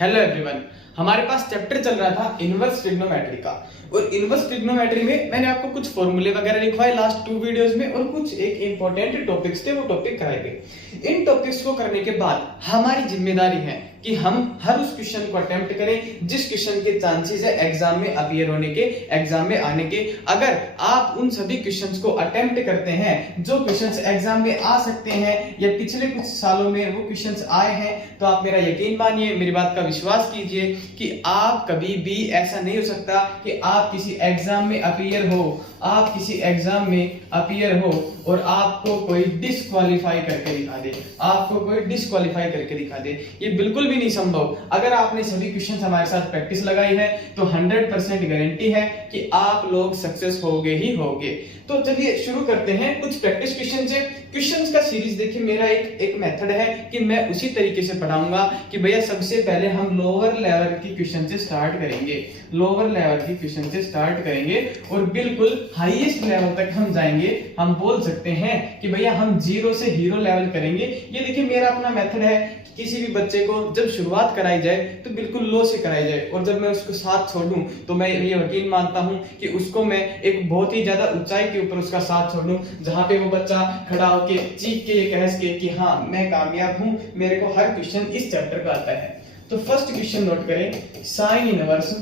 Hello everyone, हमारे पास chapter चल रहा था इनवर्स ट्रिग्नोमेट्री का। और इनवर्स ट्रिग्नोमेट्री में मैंने आपको कुछ फॉर्मूले वगैरह लिखवाए लास्ट 2 वीडियोस में, और कुछ एक इंपॉर्टेंट टॉपिक्स थे, वो टॉपिक कराए गए। इन टॉपिक्स को करने के बाद हमारी जिम्मेदारी है कि हम हर उस क्वेश्चन को अटेम्प्ट करें जिस क्वेश्चन के चांसेस है एग्जाम में अपीयर होने के, एग्जाम में आने के। अगर आप उन सभी क्वेश्चंस को अटेम्प्ट करते हैं जो क्वेश्चंस एग्जाम में आ सकते हैं या पिछले कुछ सालों में वो क्वेश्चंस आए हैं, तो आप मेरा यकीन मानिए, मेरी बात का विश्वास कीजिए कि आप कभी भी ऐसा नहीं हो सकता कि आप किसी एग्जाम में अपीयर हो, आप किसी एग्जाम में अपीयर हो और आपको कोई डिस्क्वालीफाई करके दिखा दे, आपको कोई डिस्क्वालीफाई करके दिखा दे। ये बिल्कुल भी नहीं संभव। अगर आपने सभी क्वेश्चंस हमारे साथ प्रैक्टिस लगाई है तो 100% गारंटी है कि आप लोग सक्सेस होगे ही होगे। तो चलिए शुरू करते हैं कुछ प्रैक्टिस क्वेश्चन से। क्वेश्चंस का सीरीज देखिए, मेरा एक मेथड है कि मैं उसी तरीके से पढ़ाऊंगा कि भैया सबसे पहले हम लोअर लेवल की क्वेश्चन से स्टार्ट करेंगे, लोअर लेवल की क्वेश्चन से स्टार्ट करेंगे और बिल्कुल हाईएस्ट लेवल तक हम जाएंगे। हम बोल सकते हैं कि भैया हम 0 से हीरो लेवल करेंगे। ये देखिए मेरा अपना मेथड है। किसी भी बच्चे को जब शुरुआत कराई जाए तो बिल्कुल लो से कराई जाए, और जब मैं उसको साथ छोड़ूं तो मैं ये यकीन मानता हूं कि उसको मैं एक बहुत ही ज्यादा ऊंचाई के ऊपर उसका साथ छोड़ूं, जहां पे वो बच्चा खड़ा होके चीख के ये कह सके कि हाँ मैं कामयाब हूं, मेरे को हर क्वेश्चन इस चैप्टर का आता है। तो फर्स्ट क्वेश्चन नोट करें, sine inverse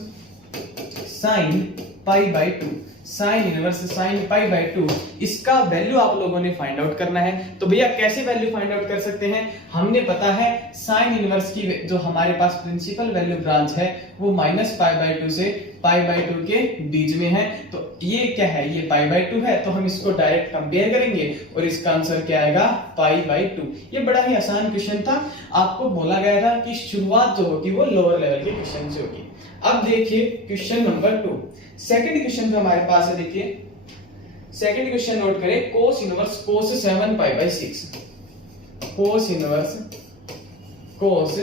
sine pi by 2, sine inverse sine pi by 2, इसका वैल्यू आप लोगों ने फाइंड आउट करना है। तो भैया कैसे वैल्यू फाइंड आउट कर सकते हैं? हमने पता है साइन इनवर्स की जो हमारे पास प्रिंसिपल वैल्यू ब्रांच है वो -π/2 से π/2 के बीच में है। तो ये क्या है? ये π/2 है, तो हम इसको डायरेक्ट कंपेयर करेंगे और इसका आंसर क्या आएगा? π/2। ये बड़ा ही आसान क्वेश्चन था। आपको बोला गया था कि शुरुआत जो होगी वो लोअर लेवल के क्वेश्चन से होगी। अब देखिए क्वेश्चन नंबर 2, सेकंड क्वेश्चन जो हमारे पास है, देखिए सेकंड क्वेश्चन नोट करें, cos inverse cos 7π/6, cos inverse cos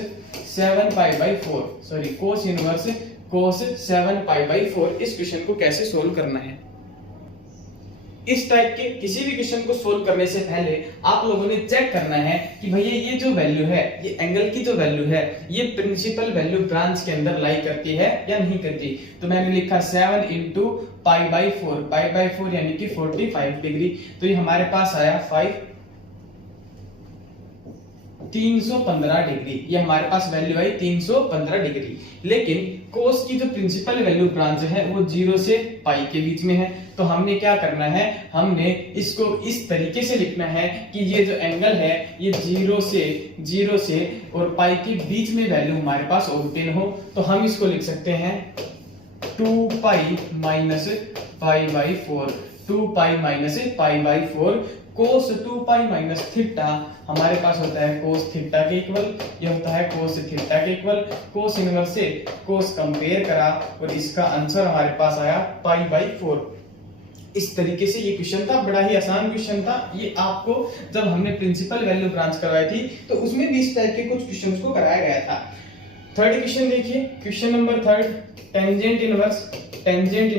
7π/4, sorry cos inverse cos 7π/4। इस क्वेश्चन को कैसे सोल्व करना है? इस टाइप के किसी भी क्वेश्चन को सोल्व करने से पहले आप लोगों ने चेक करना है कि भैया ये जो वैल्यू है, ये एंगल की जो वैल्यू है, ये प्रिंसिपल वैल्यू ब्रांच के अंदर लाई करती है या नहीं करती। तो मैंने लिखा 7 × π/4, π/4 यानी कि 45 डिग्री। तो ये हमारे पास आया 315 डिग्री। ये हमारे पास वैल्यू आई 315 डिग्री। लेकिन कोस की जो प्रिंसिपल वैल्यू ब्रांच है वो 0 से पाई के बीच में है। तो हमने क्या करना है? हमने इसको इस तरीके से लिखना है कि ये जो एंगल है ये 0 से और पाई के बीच में वैल्यू हमारे पास ऑब्टेन हो। तो हम इसको लिख सकते हैं 2π - π/4, 2π - π/4 cos 2π - थीटा हमारे पास होता है cos थीटा के इक्वल, ये होता है cos थीटा के इक्वल। cos इनवर्स से cos कंपेयर करा और इसका आंसर हमारे पास आया π/4। इस तरीके से ये क्वेश्चन था, बड़ा ही आसान क्वेश्चन था। ये आपको जब हमने प्रिंसिपल वैल्यू ब्रांच करवाई थी तो उसमें भी इस टाइप के कुछ क्वेश्चंस को कराया गया था। थर्ड क्वेश्चन देखिए, question number 3, tangent inverse tangent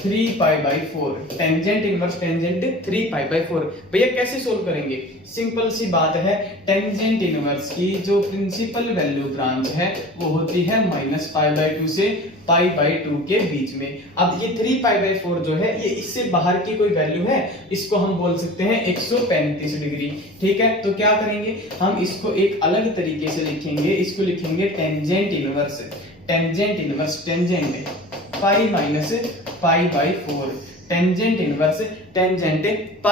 3π/4, tangent inverse tangent 3π/4। भैया कैसे सोल्व करेंगे? सिंपल सी बात है, टेंजेंट इनवर्स की जो प्रिंसिपल वैल्यू ब्रांच है वो होती है -π/2 से π/2 के बीच में। अब ये 3π/4 जो है ये इससे बाहर की कोई वैल्यू है, इसको हम बोल सकते हैं 135 डिग्री। ठीक है, तो क्या करेंगे? हम इसको एक अलग तरीके से लिखेंगे, इसको लिखेंगे tangent inverse tangent π - π/4, tangent inverse tangent π -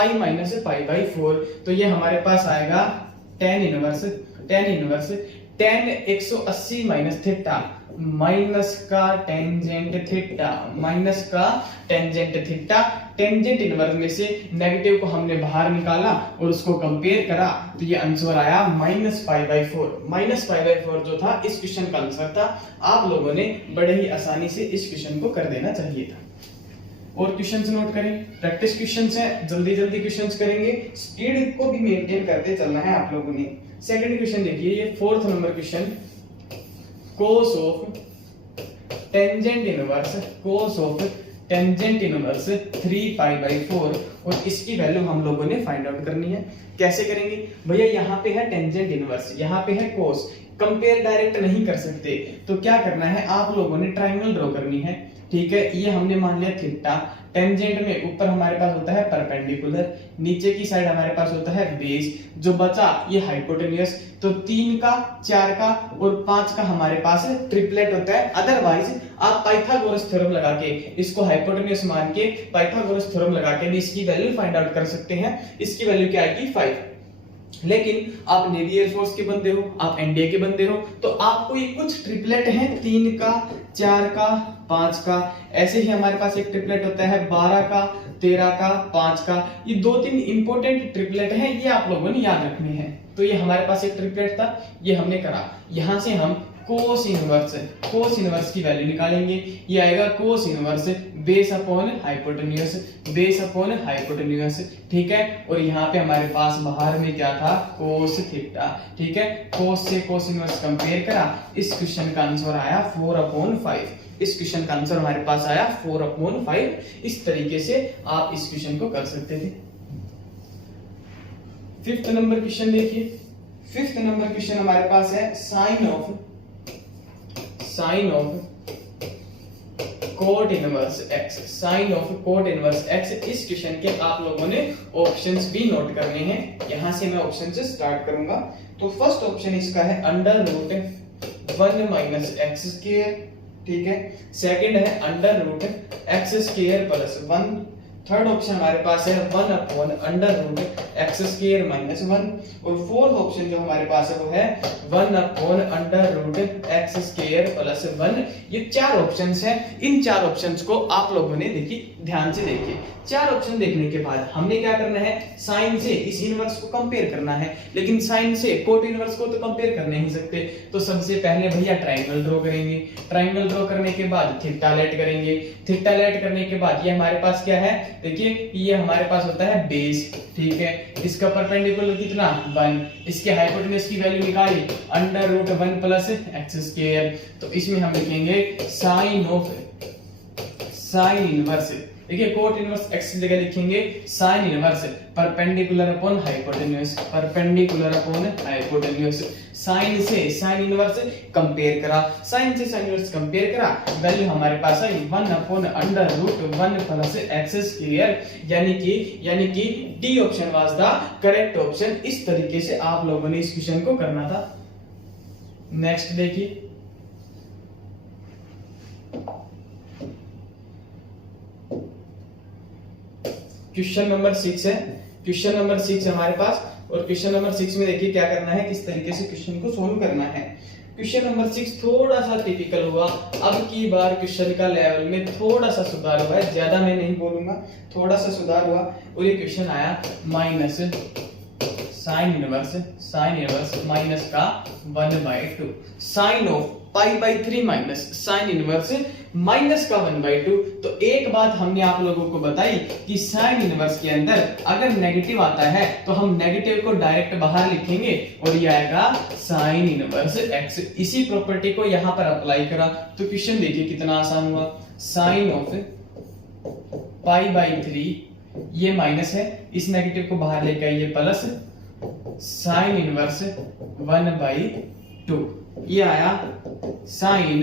π/4। तो ये हमारे पास आएगा tan inverse tan 180 minus theta, minus का टेंजेंट थीटा। टेंजेंट इनवर्स में से नेगेटिव को हमने बाहर निकाला और उसको कंपेयर करा, तो ये आंसर आया -π/4 जो था इस क्वेश्चन का आंसर था। आप लोगों ने बड़े ही आसानी से इस क्वेश्चन को कर देना चाहिए था। और क्वेश्चंस नोट करें, प्रैक्टिस क्वेश्चंस हैं, जल्दी क्वेश्चंस करेंगे, स्पीड को भी मेंटेन करते चलना है आप लोगों ने। सेकंड क्वेश्चन देखिए, ये 4th number question, cos of tangent inverse 3π/4 और इसकी वैल्यू हम लोगों ने फाइंड आउट करनी है। कैसे करेंगे भैया? यहाँ पे है टेंजेंट इनवर्स, यहाँ पे है कोस, कंपेयर डायरेक्ट नहीं कर सकते, तो क्या करना है, आप लोगों ने ट्राइंगल ड्रॉ करनी है। ठीक है, ये हमने मान लिया थीटा, टेंजेंट में ऊपर हमारे पास होता है परपेंडिकुलर, नीचे की साइड हमारे पास होता है बेस, जो बचा ये हाइपोटेन्यूज। तो 3 का, 4 का और 5 का हमारे पास ट्रिपलेट होता है। अदरवाइज आप पाइथागोरस थ्योरम लगा के इसको हाइपोटेन्यूज मान के पाइथागोरस थ्योरम लगा के भी इसकी वैल्यू फाइंड आउट कर सकते हैं। इसकी वैल्यू क्या आएगी 5। लेकिन आप नेवी एयरफोर्स के बंदे हो, आप एनडीए के बंदे हो, तो आपको ये कुछ ट्रिपलेट हैं 3 का, 4 का, 5 का। ऐसे ही हमारे पास एक ट्रिपलेट होता है 12 का, 13 का, 5 का। ये 2-3 इंपॉर्टेंट ट्रिपलेट हैं, ये आप लोगों ने याद रखने हैं। तो ये हमारे पास एक ट्रिपलेट था, ये हमने करा। यहां से हम कोस इनवर्स की वैल्यू निकालेंगे। ये आएगा cos inverse base upon hypotenuse, base upon hypotenuse. ठीक है, और यहाँ पे हमारे पास बाहर में क्या था, कोस थीटा। ठीक है, कोस से कोस इनवर्स कंपेयर करा, इस क्वेश्चन का आंसर आया 4/5। इस क्वेश्चन का आंसर हमारे पास आया 4/5। इस तरीके से आप इस क्वेश्चन को कर सकते थे। 5th नंबर क्वेश्चन देखिए। 5th नंबर क्वेश्चन हमारे पास है sine of cot inverse x, sine of cot inverse x। इस क्वेश्चन के आप लोगों ने ऑप्शंस भी नोट करने हैं। यहां से मैं ऑप्शन से स्टार्ट करूंगा। तो फर्स्ट ऑप्शन इसका है √1 - x स्क्वायर। ठीक है, सेकंड है √x स्क्वायर + 1। थर्ड ऑप्शन हमारे पास है 1/√x स्क्वायर - 1। और फोर्थ ऑप्शन जो हमारे पास है वो है 1/√x स्क्वायर + 1। ये 4 ऑप्शंस हैं। इन 4 ऑप्शंस को आप लोगों ने देखिए, ध्यान से देखिए। 4 ऑप्शन देखने के बाद हमने क्या करना है, साइन से इस इनवर्स को कंपेयर करना है। लेकिन साइन से कोट इनवर्स को तो कंपेयर कर नहीं सकते, तो सबसे पहले भैया ट्राइंगल ड्रॉ करेंगे। ट्राइंगल ड्रॉ करने के बाद थीटा लेट करेंगे। थीटा लेट करने के बाद ये हमारे पास क्या है, देखिए ये हमारे पास होता है बेस। ठीक है, इसका परपेंडिकुलर कितना 1, इसके हाइपोटेन्यूज की वैल्यू निकाली √1 + x स्क्वायर। तो इसमें हम लिखेंगे साइन इनवर्स। देखिए कोट इनवर्स x की जगह लिखेंगे sine inverse perpendicular upon hypotenuse, perpendicular upon hypotenuse. Sine से साइन इनवर्स कंपेयर करा, साइन से साइन इनवर्स कंपेयर करा, वैल्यू हमारे पास आई 1/√1 + x स्क्वायर। यानी कि D option was the correct option. इस तरीके से आप लोगों ने इस क्वेश्चन को करना था। नेक्स्ट देखिए, क्वेश्चन नंबर 6 है। क्वेश्चन नंबर 6 हमारे पास, और क्वेश्चन नंबर 6 में देखिए क्या करना है, किस तरीके से क्वेश्चन को सोल्व करना है। क्वेश्चन नंबर 6 थोड़ा सा टिपिकल हुआ। अब की बार क्वेश्चन का लेवल में थोड़ा सा सुधार हुआ है, ज्यादा मैं नहीं बोलूंगा, थोड़ा सा सुधार हुआ। और ये क्वेश्चन आया माइनस साइन इनवर्स माइनस का 1/2, sine of π/3 minus sine inverse minus का 1/2। तो एक बात हमने आप लोगों को बताई कि साइन इनवर्स के अंदर अगर नेगेटिव आता है तो हम नेगेटिव को डायरेक्ट बाहर लिखेंगे और ये आएगा साइन इनवर्स x। इसी प्रॉपर्टी को यहां पर अप्लाई करा तो क्वेश्चन देखिए कितना आसान हुआ। साइन ऑफ π/3, ये माइनस है, इस नेगेटिव को बाहर लेके आइए प्लस साइन इनवर्स 1/2, ये आया साइन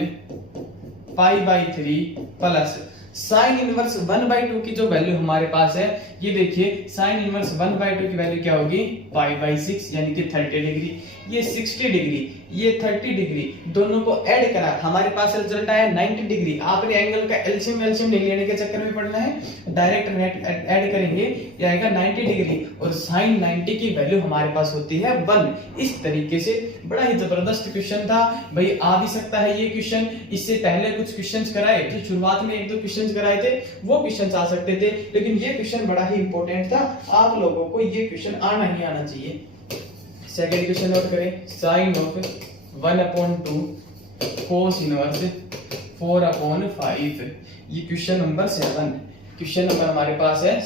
π/3 प्लस साइन इनवर्स 1/2 की जो वैल्यू हमारे पास है, ये देखिए साइन इनवर्स 1/2 की वैल्यू क्या होगी π/6 यानी कि 30 डिग्री। ये 60 डिग्री, ये 30 डिग्री, दोनों को ऐड करा, हमारे पास रिजल्ट आया 90 डिग्री। आपने एंगल का एलसीएम नहीं लेने के चक्कर में पड़ना है, डायरेक्ट ऐड करेंगे, ये आएगा 90 डिग्री और साइन 90 की वैल्यू हमारे पास होती है 1। इस तरीके से बड़ा ही जबरदस्त क्वेश्चन था भाई, आ भी सकता है ये क्वेश्चन। इससे पहले कुछ क्वेश्चंस कराए थे, शुरुआत में 1-2 क्वेश्चंस कराए थे, वो क्वेश्चंस आ सकते थे, लेकिन ये क्वेश्चन बड़ा ही इंपॉर्टेंट था। आप लोगों को ये क्वेश्चन आना ही आना चाहिए। सेकंड क्वेश्चन नोट करें, साइन ऑफ 1/2 कोस इनवर्स 4/5। ये क्वेश्चन नंबर 7, क्वेश्चन नंबर हमारे पास है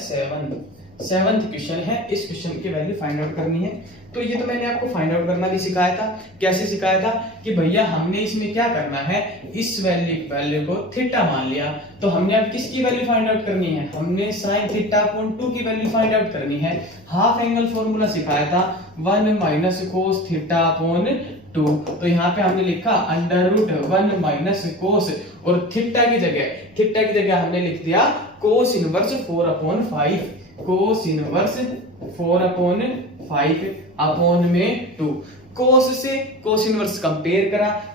7th क्वेश्चन है। इस क्वेश्चन की वैल्यू फाइंड आउट करनी है। तो ये तो मैंने आपको फाइंड आउट करना भी सिखाया था। कैसे सिखाया था कि भैया हमने इसमें क्या करना है, इस वैल्यू को थीटा मान लिया, तो हमने अब किसकी वैल्यू फाइंड आउट करनी है, हमने साइन θ/2 की वैल्यू फाइंड आउट करनी है। हाफ एंगल फॉर्मूला सिखाया था 1 - cos θ/2 2। तो यहाँ पे हमने लिखा √1 माइनस कोस, और थीटा की जगह हमने लिख दिया cos inverse 4/5, cos inverse 4/5 upon में 2। कोस से कोस इनवर्स कंपेयर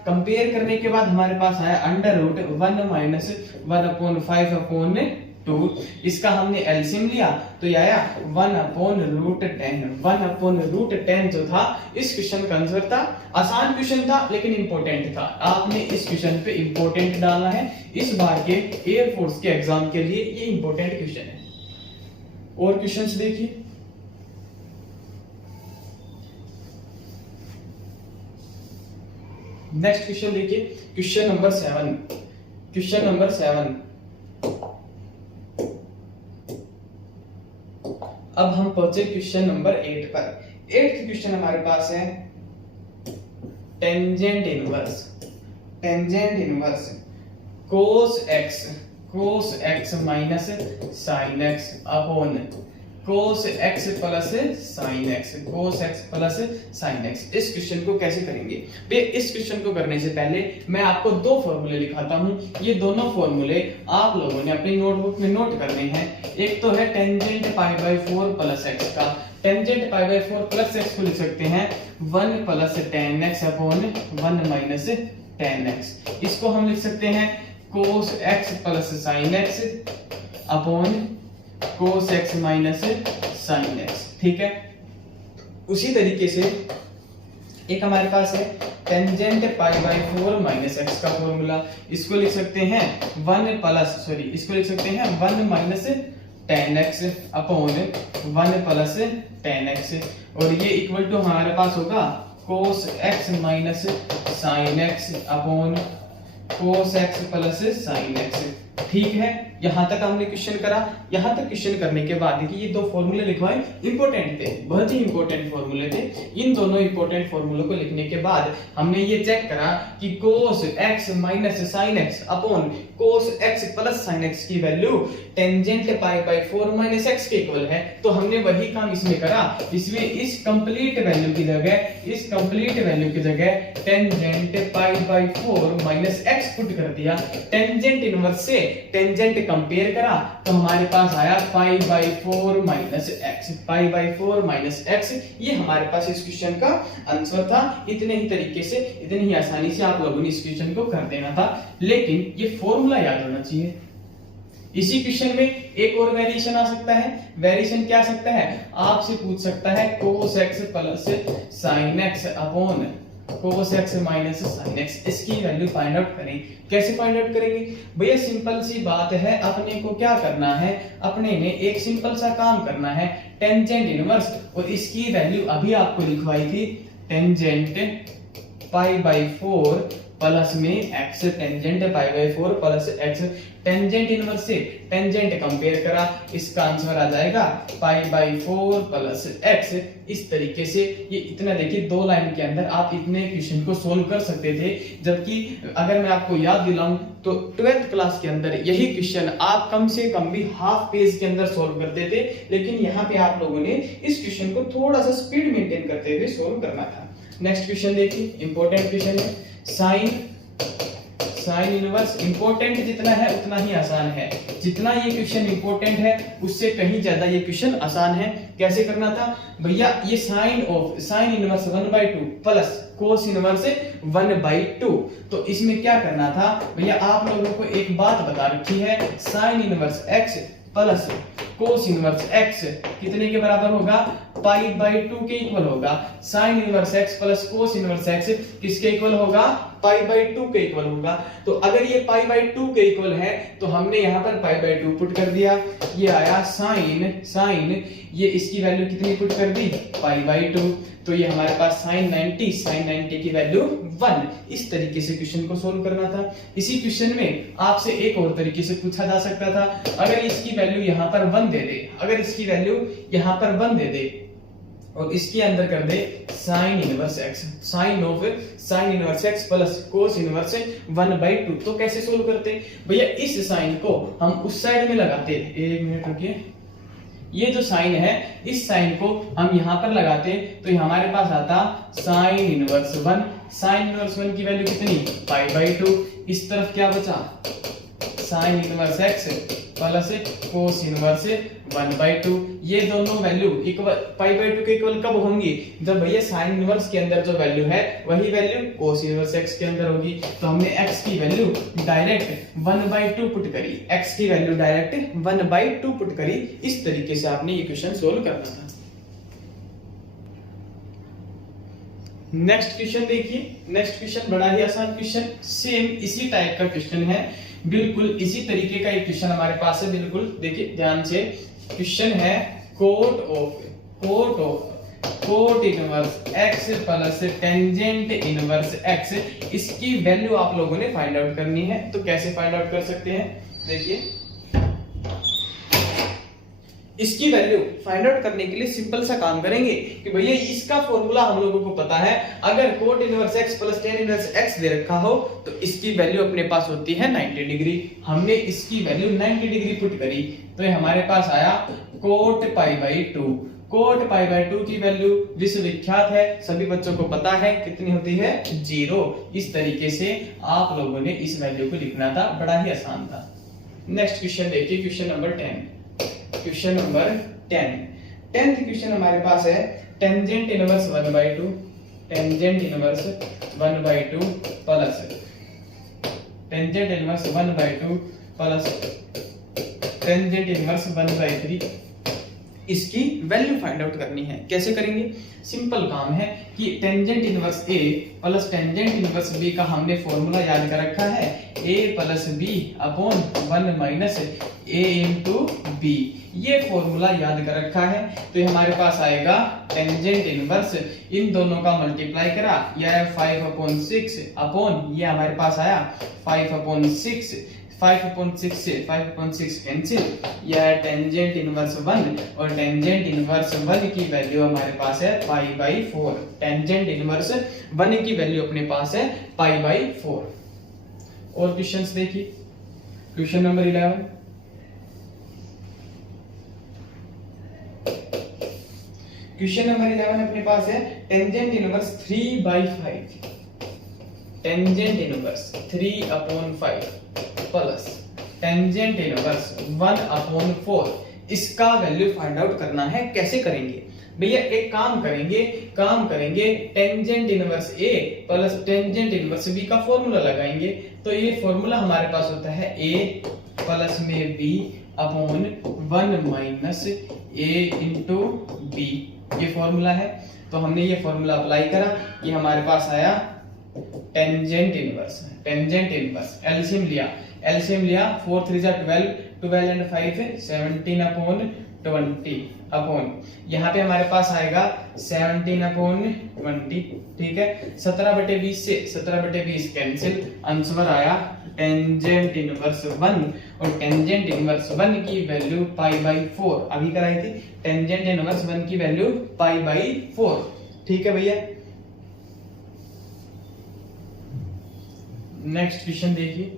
कंपेयर करने के बाद हमारे पास आया √1 माइनस 1/5 अपॉन 2। इसका हमने एलसीएम लिया तो ये आया 1/√10। 1/√10 जो था इस क्वेश्चन का आंसर था। आसान क्वेश्चन था लेकिन इंपॉर्टेंट था। आपने इस क्वेश्चन पे इंपॉर्टेंट डालना है। इस बार के एयरफोर्स के एग्जाम के लिए ये इंपॉर्टेंट क्वेश्चन है। और क्वेश्चंस देखिए, नेक्स्ट क्वेश्चन देखिए, क्वेश्चन नंबर 7। अब हम पहुंचे क्वेश्चन नंबर 8 पर। 8th क्वेश्चन हमारे पास है tangent inverse cos x minus sin x upon cos x plus sin x, cos x plus sin x। इस क्वेश्चन को कैसे करेंगे? भैया इस क्वेश्चन को करने से पहले मैं आपको दो फॉर्मूले लिखाता हूं। ये दोनों फॉर्मूले आप लोगों ने अपनी नोटबुक में नोट करने हैं। एक तो है टेंजेंट π/4 प्लस x का। टेंजेंट π/4 प्लस x को लिख सकते हैं 1 plus tan x upon 1 minus tan x। इसको हम लिख सकते हैं cos x plus sin x upon cos x minus sin x। ठीक है, उसी तरीके से एक हमारे पास है टेंजेंट π/4 माइनस x का फॉर्मूला। इसको लिख सकते हैं 1 minus tan x upon 1 plus tan x, और ये इक्वल टू हमारे पास होगा cos x minus sin x upon cos x plus sin x। ठीक है, यहां तक हमने क्वेश्चन करा। यहां तक क्वेश्चन करने के बाद देखिए ये दो फॉर्मूले लिखवाए, इंपॉर्टेंट थे, बहुत ही इंपॉर्टेंट फॉर्मूले थे। इन दोनों इंपॉर्टेंट फॉर्मूलों को लिखने के बाद हमने ये चेक करा कि cos x minus sin x upon cos x plus sin x की वैल्यू टेंजेंट π/4 माइनस x के इक्वल है। तो हमने वही काम इसमें करा। इसमें इस कंप्लीट वैल्यू की जगह टेंजेंट π/4 माइनस x पुट कर दिया। टेंजेंट इनवर्स से टेंजेंट कंपेयर करा तो हमारे पास आया π/4 माइनस x। ये हमारे पास इस क्वेश्चन का आंसर था। इतने ही तरीके से, इतनी ही आसानी से आप लोगों ने इस क्वेश्चन को कर देना था, लेकिन ये फॉर्मूला याद होना चाहिए। इसी क्वेश्चन में एक और वेरिएशन आ सकता है। वेरिएशन क्या आ सकता है? आपसे पूछ सकता है cos x plus sin x upon cos x minus sin x। इसकी वैल्यू फाइंड आउट करें। कैसे फाइंड आउट करेंगे? भैया सिंपल सी बात है, अपने को क्या करना है, अपने ने एक सिंपल सा काम करना है, टेंजेंट इनवर्स, और इसकी वैल्यू अभी आपको लिखवाई थी टेंजेंट π/4 प्लस में x, tangent π/4 plus x। Tangent inverse से टेंजेंट कंपेयर करा, इसका आंसर आ जाएगा π/4 प्लस x। इस तरीके से ये इतना देखिए, दो लाइन के अंदर आप इतने क्वेश्चन को सोल्व कर सकते थे। जबकि अगर मैं आपको याद दिलाऊं तो 12th क्लास के अंदर यही क्वेश्चन आप कम से कम भी हाफ पेज के अंदर सोल्व करते थे, लेकिन यहाँ पे आप लोगों ने इस क्वेश्चन को थोड़ा सा स्पीड मेंटेन करते हुए सोल्व करना था। नेक्स्ट क्वेश्चन देखिए, इंपॉर्टेंट क्वेश्चन है। साइन इनवर्स इंपॉर्टेंट जितना है उतना ही आसान है। जितना ये क्वेश्चन इंपॉर्टेंट है उससे कहीं ज्यादा ये क्वेश्चन आसान है। कैसे करना था भैया? ये sine inverse 1/2 plus cos inverse 1/2। तो इसमें क्या करना था भैया? आप लोगों को एक बात बता रखी है, sign inverse x plus cos inverse x कितने के बराबर होगा? π/2 के इक्वल होगा। Sign inverse x plus cos inverse x किसके इक्वल होगा? π/2 के इक्वल होगा। तो अगर ये π/2 के इक्वल है तो हमने यहाँ पर π/2 पुट कर दिया। ये आया साइन, ये इसकी वैल्यू कितनी पुट कर दी? π/2। तो ये हमारे पास साइन 90 की वैल्यू 1। इस तरीके से क्वेश्चन को सोल्व करना था। इसी क्वेश्चन में आपसे एक और तरीके से पूछा जा सकता था, अगर इसकी वैल्यू यहाँ पर 1 दे दे, अगर इसकी वैल्यू यहाँ पर 1 दे दे और इसके अंदर कर दे sine inverse x, sine inverse x plus cos inverse 1/2, तो कैसे सोल्व करते भैया? इस साइन को हम उस साइड में लगाते, एक मिनट रुकिए, ये जो साइन है, इस साइन को हम यहाँ पर लगाते तो ये हमारे पास आता साइन इनवर्स 1। साइन इनवर्स 1 की वैल्यू कितनी, π/2। इस तरफ क्या बचा, sign inverse x plus cos inverse 1/2। ये दोनों वैल्यू इक्वल π/2 के इक्वल कब होंगी, जब भैया साइन इनवर्स के अंदर जो वैल्यू है वही वैल्यू कोस इनवर्स x के अंदर होगी। तो हमने x की वैल्यू डायरेक्ट 1/2 पुट करी, x की वैल्यू डायरेक्ट 1/2 पुट करी। इस तरीके से आपने ये क्वेश्चन सोल्व करना था। नेक्स्ट क्वेश्चन देखिए, नेक्स्ट क्वेश्चन बड़ा ही आसान क्वेश्चन, सेम इसी टाइप का क्वेश्चन है, बिल्कुल इसी तरीके का एक क्वेश्चन हमारे पास है। बिल्कुल देखिए ध्यान से, क्वेश्चन है coat inverse x plus tangent inverse x, इसकी वैल्यू आप लोगों ने फाइंड आउट करनी है। तो कैसे फाइंड आउट कर सकते हैं, देखिए इसकी वैल्यू फाइंड आउट करने के लिए सिंपल सा काम करेंगे कि भैया इसका फॉर्मूला हम लोगों को पता है, अगर coat inverse x plus tan inverse x दे रखा हो तो इसकी वैल्यू अपने पास होती है 90 डिग्री। हमने इसकी वैल्यू 90 डिग्री पुट करी तो ये हमारे पास आया कोट π/2। कोट π/2 की वैल्यू विश्वविख्यात है, सभी बच्चों को पता है, कितनी होती है, 0। इस तरीके से आप लोगों ने इस वैल्यू को लिखना था, बड़ा ही आसान था। नेक्स्ट क्वेश्चन देखिए, question number 10। Question number 10th question हमारे पास है tangent inverse 1/2, tangent inverse 1/2 plus tangent inverse 1/2 plus tangent inverse 1/3। इसकी वैल्यू फाइंड आउट करनी है। कैसे करेंगे, सिंपल काम है कि tangent inverse a plus tangent inverse b का हमने फॉर्मूला याद कर रखा है, a plus b upon 1 minus a into b। ये फॉर्मूला याद कर रखा है तो ये हमारे पास आएगा टेंजेंट इनवर्स, इन दोनों का मल्टीप्लाई करा, यह 5/6 अपॉन ये हमारे पास आया 5/6, 5/6 से 5/6 कैंसिल, यह टेंजेंट इनवर्स 1 और टेंजेंट इनवर्स 1 की वैल्यू हमारे पास है π/4। टेंजेंट इनवर्स 1 की वैल्यू अपने पास है π/4। और क्वेश्चंस देखिए, क्वेश्चन नंबर 11। क्वेश्चन नंबर 11 अपने पास है tangent inverse 3/5, tangent inverse 3/5 plus tangent inverse 1/4। इसका वैल्यू फाइंड आउट करना है। कैसे करेंगे भैया, एक काम करेंगे tangent inverse a plus tangent inverse b का फॉर्मूला लगाएंगे। तो ये फॉर्मूला हमारे पास होता है a प्लस में b upon 1 minus a into b। ये फॉर्मूला है तो हमने ये फॉर्मूला अप्लाई करा, ये हमारे पास आया टेंजेंट इनवर्स। एलसीएम लिया 4 3 12, 12 एंड 5 17/20 अपॉन, यहाँ पे हमारे पास आएगा 17/20, ठीक है। 17/20 से 17/20 कैंसिल, आंसर आया टेंजेंट इनवर्स 1 और टेंजेंट इनवर्स 1 की वैल्यू π/4 अभी कराई थी। टेंजेंट इनवर्स 1 की वैल्यू π/4, ठीक है भैया। नेक्स्ट क्वेश्चन देखिए,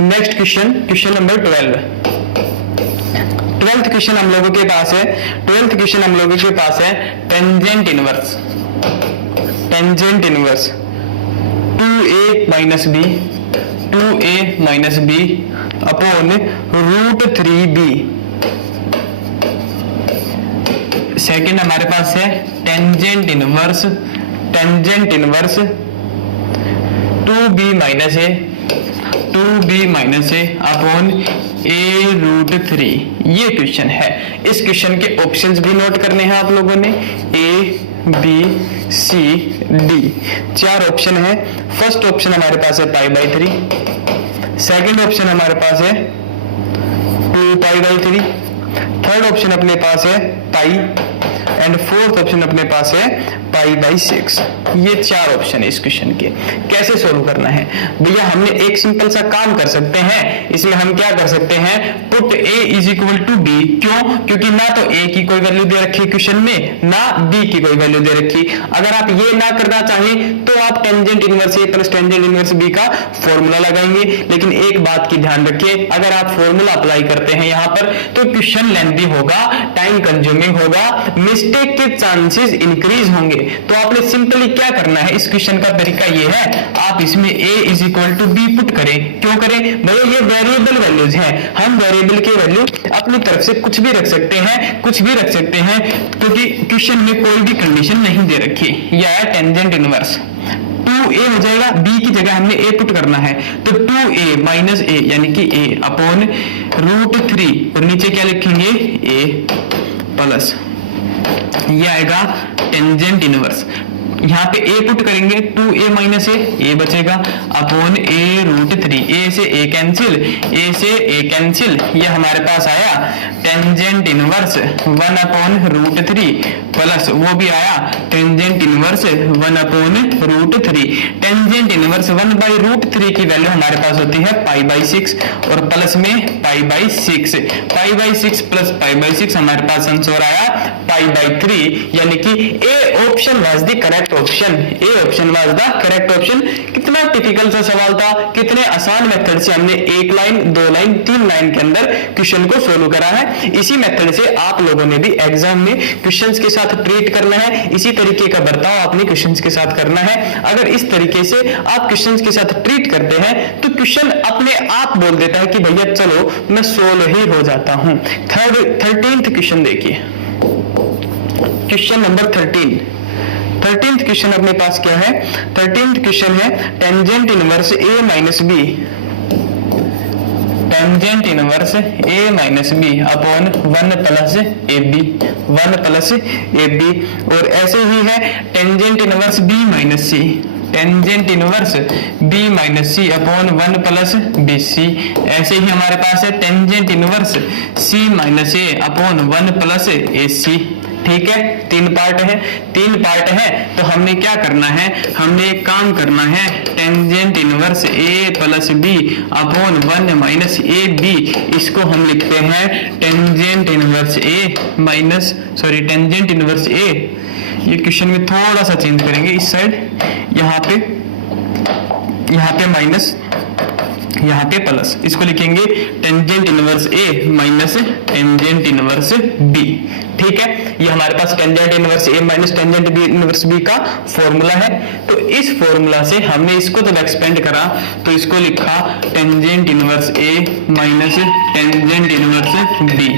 next question number 12। 12th question हम लोगों के पास है tangent inverse 2a minus b upon √3b। Second हमारे पास है tangent inverse 2b minus a upon a√3। ये क्वेश्चन है। इस क्वेश्चन के ऑप्शंस भी नोट करने हैं आप लोगों ने, a b c d 4 option है। फर्स्ट ऑप्शन हमारे पास है π/3, सेकंड ऑप्शन हमारे पास है 2π/3, थर्ड ऑप्शन अपने पास है π/4 पाई एंड फोर्थ ऑप्शन अपने पास है पाई बाई 6। ये 4 ऑप्शन है इस क्वेश्चन के। कैसे सोल्व करना है भैया, हमने एक सिंपल सा काम कर सकते हैं। इसमें हम क्या कर सकते हैं, put a is equal to B. क्यों? क्योंकि ना तो a की कोई वैल्यू दे रखी है क्वेश्चन में, ना b की कोई वैल्यू दे रखी। अगर आप ये ना करना चाहें तो आप tangent inverse a plus tangent inverse b का फॉर्मूला लगाएंगे। लेकिन एक बात की ध्यान रखिए, अगर आप फॉर्मूला अप्लाई करते हैं यहाँ पर तो क्वेश्चन लेंथी होगा, टाइम कंज्यूमिंग होगा, मिस्टेक के चांसेस इंक्रीज होंगे। तो आपने सिंपली क्या करना है, इस क्वेश्चन का तरीका ये है, आप इसमें a is equal to B put करें। क्यों करें भैया, ये वेरिएबल वैल्यूज हैं, हम वेरिएबल की वैल्यू अपनी तरफ से कुछ भी रख सकते हैं, कुछ भी रख सकते हैं, क्योंकि क्वेश्चन में कोई भी कंडीशन नहीं दे रखी। यह है टेंजेंट इनवर्स 2a हो जाएगा, b की जगह हमने a पुट करना है, तो 2a माइनस a यानी कि a अपॉन √3 और नीचे क्या लिखेंगे a प्लस, ये आएगा टेंजेंट इनवर्स। यहाँ पे a पुट करेंगे 2a माइनस a बचेगा अपॉन a√3, a से a कैंसिल, a से a कैंसिल, ये हमारे पास आया टेंजेंट इनवर्स 1 अपॉन √3 प्लस वो भी आया tangent inverse 1 upon √3। Tangent inverse 1 by √3 की वैल्यू हमारे पास होती है पाई बाई 6 और प्लस में pi by 6, pi by 6 plus pi by 6 हमारे पास आंसर आया पाई बाई 3, यानी कि A option was the correct option. A option was the correct option. कितना टिपिकल सा सवाल था, कितने आसान मेथड से हमने 1 लाइन 2 लाइन 3 लाइन के अंदर क्वेश्चन को सोल्व करा है। इसी मेथड से आप लोगों ने भी एग्जाम में क्वेश्चंस के साथ ट्रीट करना है, इसी तरीके का बर्ताव अपने क्वेश्चंस के साथ करना है। अगर इस तरीके से आप क्वेश्चंस के साथ ट्रीट करते हैं तो क्वेश्चन अपने आप बोल देता है कि भैया चलो मैं सोल्व ही हो जाता हूं। 13th क्वेश्चन देखिए, क्वेश्चन नंबर 13th क्वेश्चन अपने पास क्या है, 13th क्वेश्चन है tangent inverse a minus B, tangent inverse a minus B upon 1 plus A B, 1 plus A B. और ऐसे ही है tangent inverse b minus C, tangent inverse b minus C upon 1 plus B C. ऐसे ही हमारे पास है tangent inverse c minus A upon 1 plus A C. ठीक है, 3 पार्ट है तो हमने क्या करना है, हमने एक काम करना है, tangent inverse a plus B upon 1 minus A B, इसको हम लिखते हैं tangent inverse a minus tangent inverse a। ये क्वेश्चन में थोड़ा सा चेंज करेंगे, इस साइड यहाँ पे माइनस, यहाँ पे प्लस, इसको लिखेंगे tangent inverse a minus tangent inverse b। ठीक है, ये हमारे पास tangent inverse a minus tangent inverse b का फॉर्मूला है। तो इस फॉर्मूला से हमने इसको जब एक्सपेंड करा तो इसको लिखा tangent inverse a minus tangent inverse b।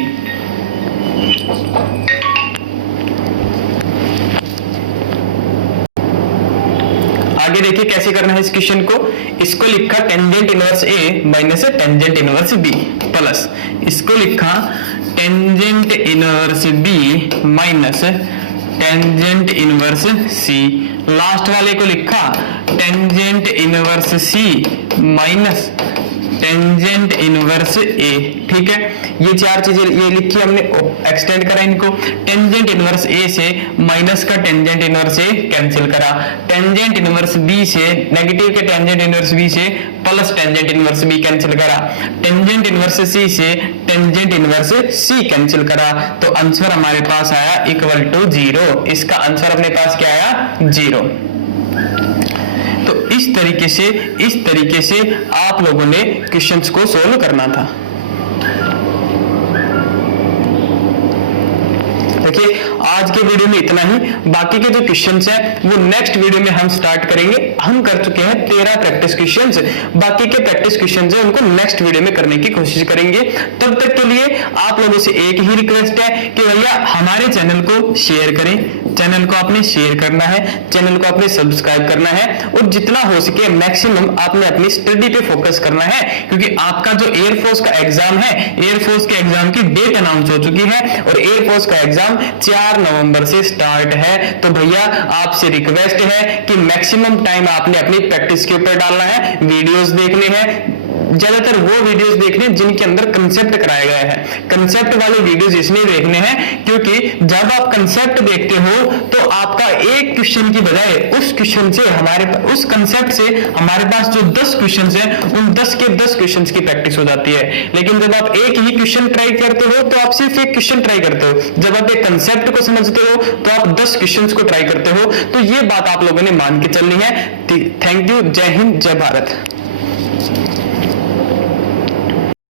आगे देखिए कैसे करना है इस क्वेश्चन को, इसको लिखा tangent inverse a minus tangent inverse b plus इसको लिखा tangent inverse b minus tangent inverse c। Last वाले को लिखा tangent inverse c minus tangent inverse a। ठीक है, ये 4 चीजें ये लिखी हमने, एक्सटेंड करा इनको। टेंजेंट इनवर्स a से माइनस का टेंजेंट इनवर्स a कैंसिल करा, टेंजेंट इनवर्स b से नेगेटिव के टेंजेंट इनवर्स b से plus tangent inverse b cancel करा, टेंजेंट इनवर्स c से टेंजेंट इनवर्स c कैंसिल करा। तो आंसर हमारे पास आया इक्वल टू 0। इसका आंसर अपने पास क्या आया 0। तो इस तरीके से आप लोगों ने क्वेश्चंस को सोल्व करना था। देखिए आज के वीडियो में इतना ही, बाकी के जो क्वेश्चंस हैं वो नेक्स्ट वीडियो में हम स्टार्ट करेंगे। हम कर चुके हैं 13 प्रैक्टिस क्वेश्चंस, बाकी के प्रैक्टिस क्वेश्चंस हैं उनको नेक्स्ट वीडियो में करने की कोशिश करेंगे। तब तक के लिए आप लोगों से एक ही रिक्वेस्ट है कि भैया हमारे चैनल को शेयर करें, चैनल को आपने शेयर करना है, चैनल को आपने सब्सक्राइब करना है और जितना हो सके मैक्सिमम आपने अपनी स्टडी पे फोकस करना है, क्योंकि आपका जो एयरफोर्स का एग्जाम है, एयरफोर्स के एग्जाम की डेट अनाउंस हो चुकी है और एयरफोर्स का एग्जाम 4 नवंबर से स्टार्ट है। तो भैया आपसे रिक्वेस्ट है कि मैक्सिमम टाइम आपने अपनी प्रैक्टिस के ऊपर डालना है, वीडियोस देखने हैं, ज्यादातर वो वीडियोस देखने जिनके अंदर कंसेप्ट कराया गया है। कंसेप्ट वाले वीडियोस इसलिए देखने हैं क्योंकि जब आप कंसेप्ट देखते हो तो आपका एक क्वेश्चन की बजाय उस क्वेश्चन से उस कंसेप्ट से हमारे पास जो 10 क्वेश्चंस हैं उन 10 के 10 क्वेश्चंस की प्रैक्टिस हो जाती है। लेकिन जब आप एक ही क्वेश्चन ट्राई करते हो तो आप सिर्फ एक क्वेश्चन ट्राई करते हो, जब आप एक कंसेप्ट को समझते हो तो आप 10 क्वेश्चंस को ट्राई करते हो। तो ये बात आप लोगों ने मान के चलनी है। Thank you. जय हिंद, जय भारत।